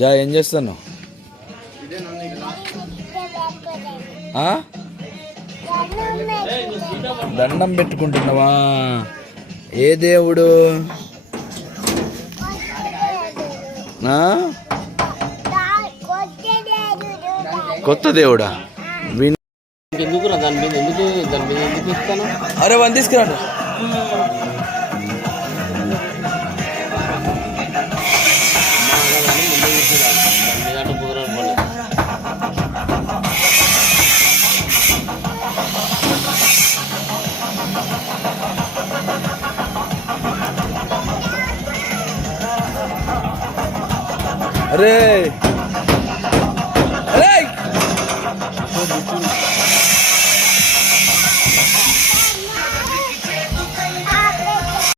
జా ఏం చేస్తున్నావు? ఆ? దండం పెట్టుకుంటున్నావా? ఏ దేవుడు? ఆ? కొత్త దేవుడా? విన్ ఎందుకు రా దాని మీద? ఎందుకు దాని మీద ఎందుకు ఇస్తాను? అరే వన్ తీసుకురాడు. అరే. అరే.